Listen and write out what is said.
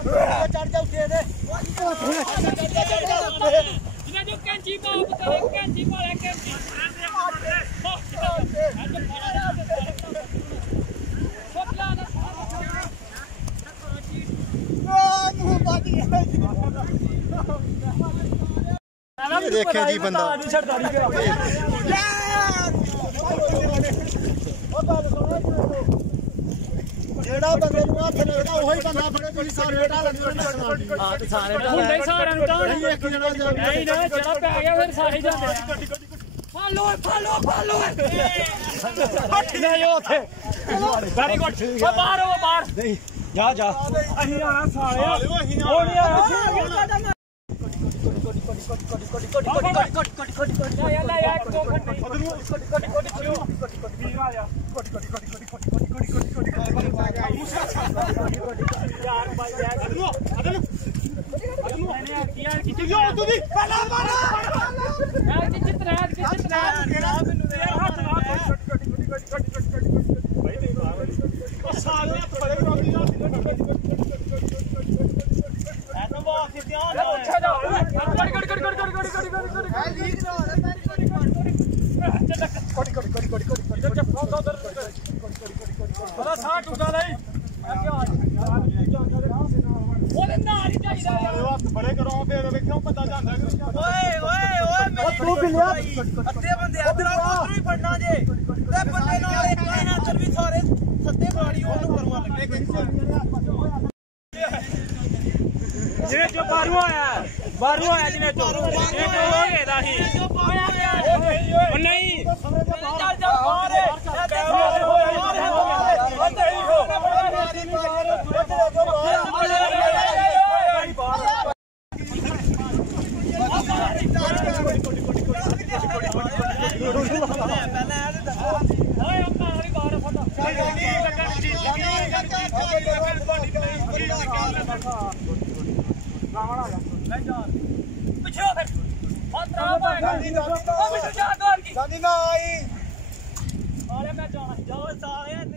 चढ़ जा उठे दे जिन्हें जो कैंची पाओ करे कैंची पाले कैंची देखे जी बंदा जेड़ा बंदे नु हाथ लगदा ओही बंदा फड़े कोई सारे हटा लगी हां ते सारे मुंडे सारे नु टाण एक जणा नहीं ना चढ़ा पे आ गया फिर सारे जाते फालो नहीं ओथे वेरी गुड ओ बाहर नहीं जा अही आना साले ओ नहीं आ बड़े करो फिर देखो पता जांदा तू बिलिया अद्धे बंदे इधर उधर ही पड़ना जे ते बंदे नाल एक लाइन अंदर भी सारे सत्ते बाड़ी ओनु करवा लगे जिने जो बारू आया जिने जो ये जो होएदा ही ओ नहीं चल जा बाहर मैं जाना जाओ साले